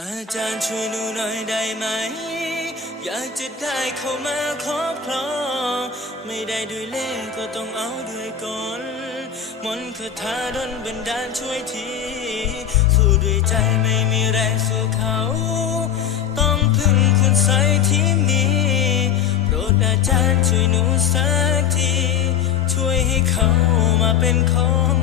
อาจารย์ช่วยหนูหน่อยได้ไหม อยากจะได้เข้ามาครอบครอง ไม่ได้ด้วยเล่ห์ก็ต้องเอาด้วยกลมนต์คาถาดนบันดาลช่วยที สู้ด้วยใจไม่มีแรงสู้เขา ต้องพึ่งคุณใสยที่มีโปรดอาจารย์ช่วยหนูสักที ช่วยให้เขามาเป็นของ